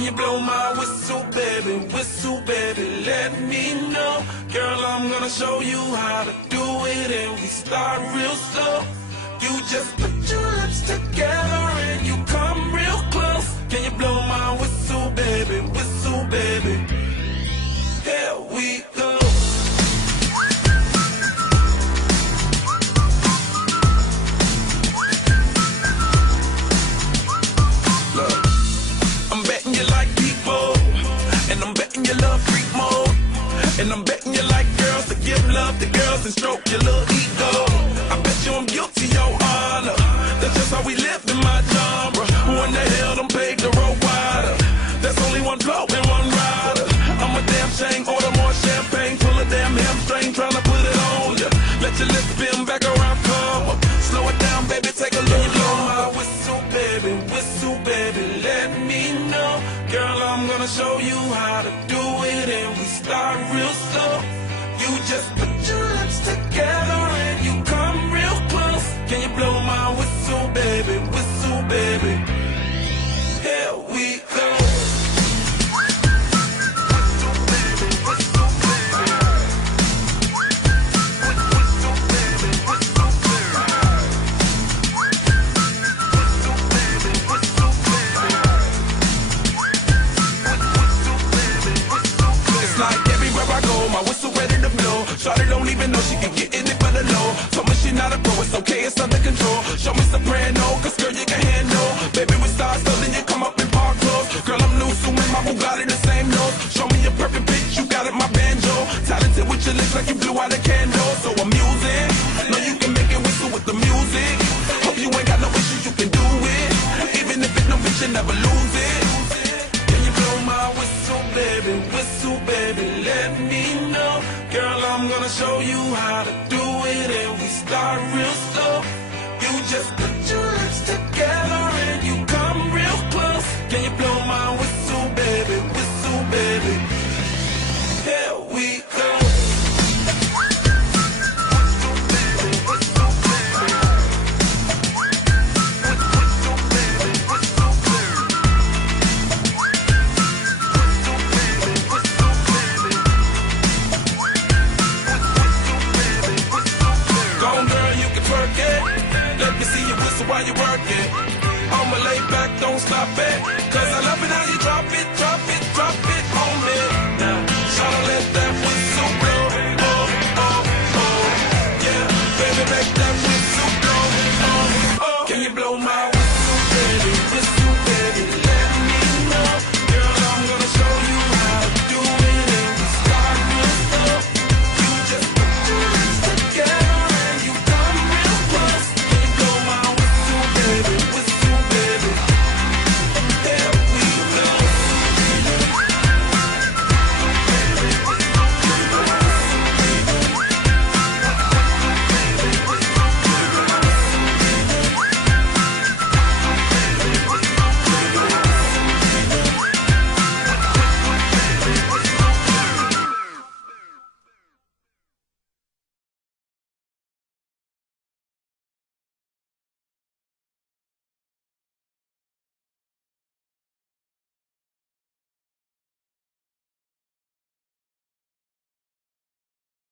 Can you blow my whistle, baby, let me know. Girl, I'm gonna show you how to do it, and we start real slow. You just put your lips together and you come real close. Can you blow my whistle, baby, here we go. Look, I'm betting you like people, and I'm betting you love freak mode, and I'm betting you like girls to give love to girls and stroke your little ego. I bet you I'm guilty, your honor. That's just how we live in my genre. Who in the hell done paved the road wider? There's only one blow and one rider. I'm a damn shame, order more champagne, pull a damn hamstring, tryna put it on ya. Let your lips spin back around, come up. Slow it down, baby, take a look. Blow my whistle, baby, let me know. Girl, I'm gonna show you how to do it, and we start real slow. You just put your lips together and you come real close. Can you blow my whistle, baby, here we go. My whistle ready to blow. Shawty don't even know she can get in it for the low. Told me she not a pro, it's okay, it's under control. Show me soprano, cause girl you can handle. Baby we start so then you come up in park clothes. Girl I'm new, so my Bugatti the same nose. Show me a perfect pitch, you got it, my banjo. Talented with your lips like you blew out a candle. So I'm using, know you can make it whistle with the music. Hope you ain't got no issues, you can do it. Even if it's no bitch, you never lose it. Can you blow my whistle, baby, let me know. Girl, I'm gonna show you how to do it, and we start real slow. You just put your lips together and you come real close. Can you blow my whistle, baby, here we go. Let me see you whistle while you work it. I'ma lay back, don't stop it.